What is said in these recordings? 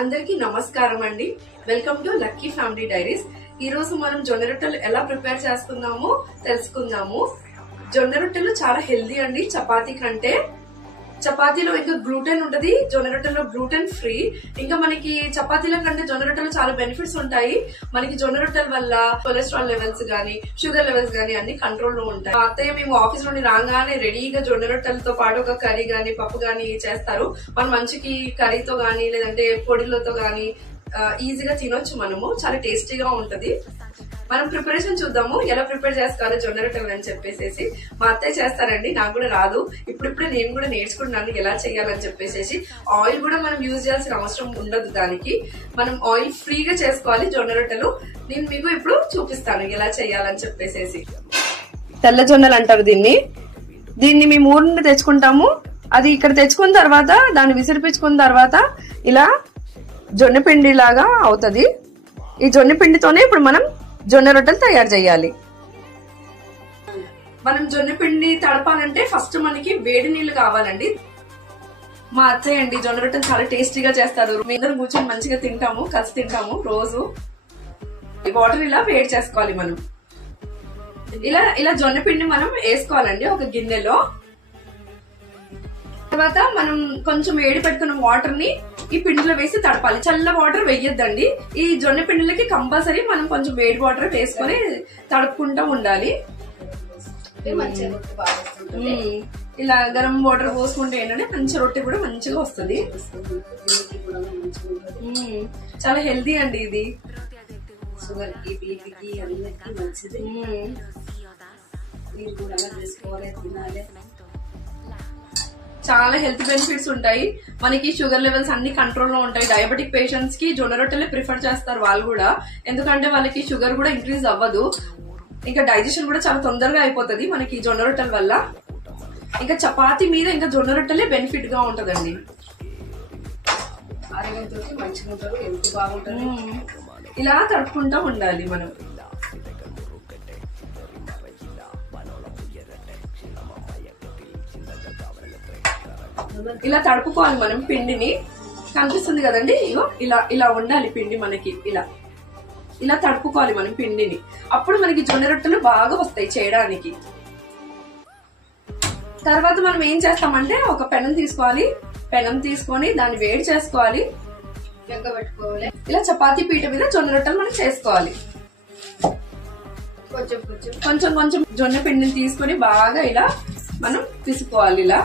అందరికీ నమస్కారం అండి. Welcome to lucky family diaries. ఈ రోజు మనం జొన్న రొట్టెలు ఎలా ప్రిపేర్ చేసుకుందామో తెలుసుకుందాము. జొన్న రొట్టెలు చాలా హెల్దీ అండి చపాతీ కంటే. చపాతీలో ఇంకా గ్లూటెన్ ఉంటది, జొన్న రొట్టెల్లో గ్లూటెన్ ఫ్రీ. ఇంకా మనకి చపాతీల కంటే జొన్న రొట్టెలు చాలా బెనిఫిట్స్ ఉంటాయి. మనకి జొన్న రొట్టెల వల్ల కొలెస్ట్రాల్ లెవెల్స్ గానీ, షుగర్ లెవెల్స్ గానీ అన్ని కంట్రోల్ లో ఉంటాయి. మా అత్తయ్య మేము ఆఫీస్ నుండి రాగానే రెడీగా జొన్న రొట్టెలతో పాటు ఒక కర్రీ గానీ, పప్పు గానీ చేస్తారు. మనం మంచికి కర్రీతో గానీ లేదంటే పొడిలతో గానీ ఈజీగా తినొచ్చు. మనము చాలా టేస్టీగా ఉంటది. మనం ప్రిపరేషన్ చూద్దాము, ఎలా ప్రిపేర్ చేస్తారో జొన్న రొట్టెలు అని చెప్పేసి. మా అత్తయ్య చేస్తారండి, నాకు కూడా రాదు. ఇప్పుడిప్పుడే నేను కూడా నేర్చుకుంటున్నాను ఎలా చేయాలని చెప్పేసి. ఆయిల్ కూడా మనం యూజ్ చేయాల్సిన అవసరం ఉండదు దానికి. మనం ఆయిల్ ఫ్రీగా చేసుకోవాలి జొన్న రొట్టెలు. నేను మీకు ఇప్పుడు చూపిస్తాను ఎలా చేయాలని చెప్పేసి. తెల్ల జొన్నలు అంటారు దీన్ని మేము ఊరు నుండి తెచ్చుకుంటాము. అది ఇక్కడ తెచ్చుకున్న తర్వాత దాన్ని విసిరిపించుకున్న తర్వాత ఇలా జొన్న పిండి లాగా అవుతుంది. ఈ జొన్న పిండితోనే ఇప్పుడు మనం జొన్న రొట్టెలు తయారు చేయాలి. మనం జొన్న పిండి తడపాలంటే ఫస్ట్ మనకి వేడి నీళ్లు కావాలండి. మా అత్తయ్య అండి జొన్న రొట్టెలు చాలా టేస్టీగా చేస్తారు. మేమందరం కూర్చొని మంచిగా తింటాము, కలిసి తింటాము రోజు. వాటర్ ఇలా వేడి చేసుకోవాలి మనం. ఇలా జొన్న పిండి మనం వేసుకోవాలండి ఒక గిన్నెలో. తర్వాత మనం కొంచెం వేడి పెట్టుకున్న వాటర్ ని ఈ పిండిలో వేసి తడపాలి. చల్ల వాటర్ వేయొద్దండి. ఈ జొన్న పిండిలకి కంపల్సరీ మనం కొంచెం వేడి వాటర్ వేసుకొని తడుపుకుంటూ ఉండాలి. ఇలా గరం వాటర్ పోసుకుంటే ఏంటంటే మంచి రొట్టె కూడా మంచిగా వస్తుంది. చాలా హెల్దీ అండి ఇది. షుగర్ కి, బీపీకి అన్నిటికీ మంచిది. మీరు కూడా అలా చేసుకోవాలి, తినాలి. చాలా హెల్త్ బెనిఫిట్స్ ఉంటాయి. మనకి షుగర్ లెవెల్స్ అన్ని కంట్రోల్ లో ఉంటాయి. డయాబెటిక్ పేషెంట్స్ కి జొన్న రొట్టెలే ప్రిఫర్ చేస్తారు వాళ్ళు కూడా. ఎందుకంటే వాళ్ళకి షుగర్ కూడా ఇంక్రీజ్ అవ్వదు. ఇంకా డైజెషన్ కూడా చాలా తొందరగా అయిపోతుంది మనకి జొన్న రొట్టెల వల్ల. ఇంకా చపాతీ మీద ఇంకా జొన్న రొట్టెలే బెనిఫిట్ గా ఉంటదండి. ఆరోగ్యంతో మంచిగా ఉంటారు, ఎంత బాగుంటుంది. ఇలా తడుపుకుంటూ ఉండాలి మనం. ఇలా తడుపుకోవాలి మనం పిండిని. కనిపిస్తుంది కదండి, ఇగో ఇలా ఉండాలి పిండి మనకి. ఇలా తడుపుకోవాలి మనం పిండిని. అప్పుడు మనకి జొన్న రొట్టెలు బాగా వస్తాయి చేయడానికి. తర్వాత మనం ఏం చేస్తామంటే ఒక పెనం తీసుకోవాలి. పెనం తీసుకొని దాన్ని వేడి చేసుకోవాలి, పెట్టుకోవాలి. ఇలా చపాతీ పీట మీద జొన్న రొట్టెలు మనం చేసుకోవాలి. కొంచెం కొంచెం జొన్న పిండిని తీసుకొని బాగా ఇలా మనం పిసుకోవాలి. ఇలా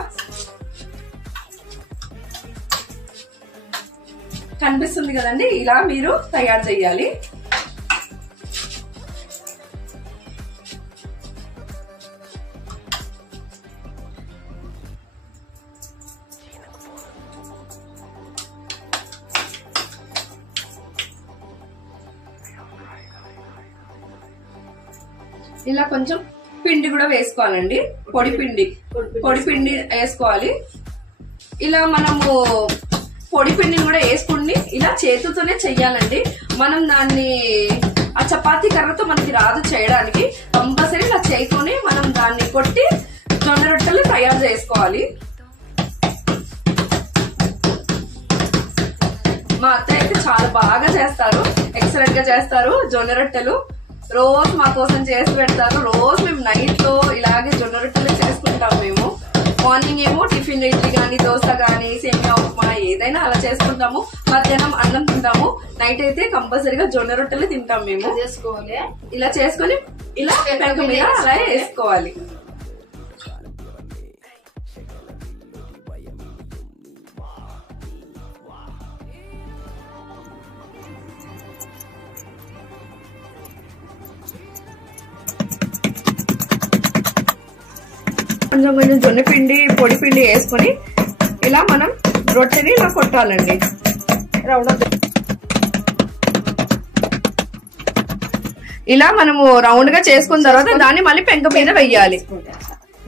కనిపిస్తుంది కదండి, ఇలా మీరు తయారు చేయాలి. ఇలా కొంచెం పిండి కూడా వేసుకోవాలండి, పొడి పిండి వేసుకోవాలి. ఇలా మనము పొడి పిండిని కూడా వేసుకుని ఇలా చేతులతోనే చెయ్యాలండి. మనం దాన్ని ఆ చపాతీ కర్రతో మనకి రాదు చేయడానికి. కంపల్సరీ ఇలా చేయితోనే మనం దాన్ని కొట్టి జొన్న రొట్టెలు తయారు చేసుకోవాలి. మా అత్తయ్య అయితే చాలా బాగా చేస్తారు, ఎక్సలెంట్ గా చేస్తారు జొన్న రొట్టెలు. రోజు మా కోసం చేసి పెడతారు. రోజు మేము నైట్ లో ఇలాగే జొన్న రొట్టెలు చేసుకుంటాము. మేము మార్నింగ్ ఏమో టిఫిన్ ఇడ్లీ గానీ, దోశ గానీ, సేమియా ఉప్మా ఏదైనా అలా చేసుకుంటాము. మధ్యాహ్నం అన్నం తింటాము. నైట్ అయితే కంపల్సరీగా జొన్న రొట్టెలు తింటాం మేము. చేసుకోవాలి. ఇలా చేసుకుని ఇలా పెంక మీద అలా వేసుకోవాలి. కొంచెం కొంచెం జొన్న పిండి, పొడి పిండి వేసుకొని ఇలా మనం రొట్టెని ఇలా కొట్టాలండి. ఇలా మనము రౌండ్ గా చేసుకున్న తర్వాత దాన్ని మళ్ళీ పెంక మీద వెయ్యాలి.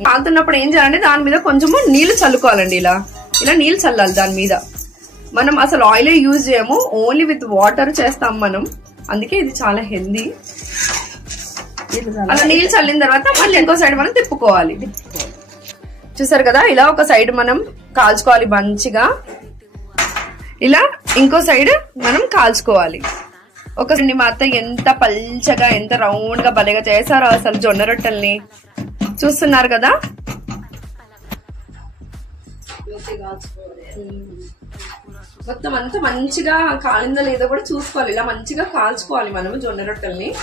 కాలుతున్నప్పుడు ఏం చేయాలంటే దాని మీద కొంచెము నీళ్లు చల్లుకోవాలండి. ఇలా నీళ్లు చల్లాలి దాని మీద. మనం అసలు ఆయిల్ యూజ్ చేయము, ఓన్లీ విత్ వాటర్ చేస్తాం మనం. అందుకే ఇది చాలా హెల్దీ. అలా నీళ్ళు చల్లిన తర్వాత మళ్ళీ ఇంకో సైడ్ మనం తిప్పుకోవాలి. చూసారు కదా, ఇలా ఒక సైడ్ మనం కాల్చుకోవాలి మంచిగా. ఇలా ఇంకో సైడ్ మనం కాల్చుకోవాలి. ఒకసారి మా అత్త ఎంత పల్చగా ఎంత రౌండ్ గా భలేగా చేశారో అసలు జొన్న రొట్టెల్ని చూస్తున్నారు కదా. మొత్తం అంతా మంచిగా కాలిందో లేదో కూడా చూసుకోవాలి. ఇలా మంచిగా కాల్చుకోవాలి మనము జొన్న రొట్టెల్ని.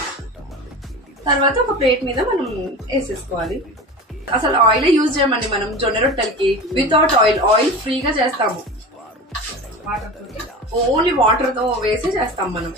తర్వాత ఒక ప్లేట్ మీద మనం వేసేసుకోవాలి. అసలు ఆయిల్ యూజ్ చేయమండి మనం జొన్న రొట్టెలకి. వితౌట్ ఆయిల్ ఫ్రీగా చేస్తాము. ఓన్లీ వాటర్ తో వేసి చేస్తాం మనం.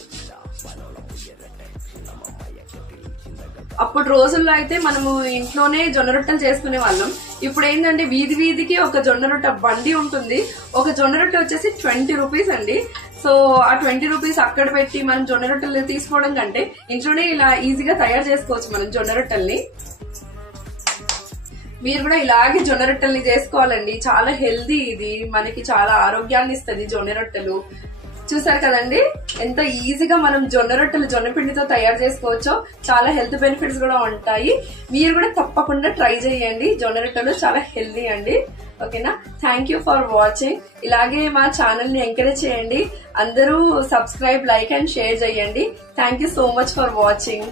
అప్పుడు రోజుల్లో అయితే మనము ఇంట్లోనే జొన్న రొట్టెలు చేసుకునే వాళ్ళం. ఇప్పుడు ఏంటంటే వీధి వీధికి ఒక జొన్న రొట్టె బండి ఉంటుంది. ఒక జొన్న రొట్టె వచ్చేసి 20 రూపీస్ అండి. సో ఆ 20 రూపీస్ అక్కడ పెట్టి మనం జొన్న రొట్టెలు తీసుకోవడం కంటే ఇంట్లోనే ఇలా ఈజీగా తయారు చేసుకోవచ్చు మనం జొన్న రొట్టెల్ని. మీరు కూడా ఇలాగే జొన్న రొట్టెల్ని చేసుకోవాలండి. చాలా హెల్దీ, ఇది మనకి చాలా ఆరోగ్యాన్ని ఇస్తుంది జొన్న రొట్టెలు. చూసారు కదండి ఎంత ఈజీగా మనం జొన్న రొట్టెలు జొన్న పిండితో తయారు చేసుకోవచ్చో. చాలా హెల్త్ బెనిఫిట్స్ కూడా ఉంటాయి. మీరు కూడా తప్పకుండా ట్రై చేయండి. జొన్న రొట్టెలు చాలా హెల్దీ అండి. ఓకేనా, థ్యాంక్ యూ ఫర్ వాచింగ్. ఇలాగే మా ఛానల్ ని ఎంకరేజ్ చేయండి. అందరూ సబ్స్క్రైబ్, లైక్ అండ్ షేర్ చేయండి. Thank you so much for watching.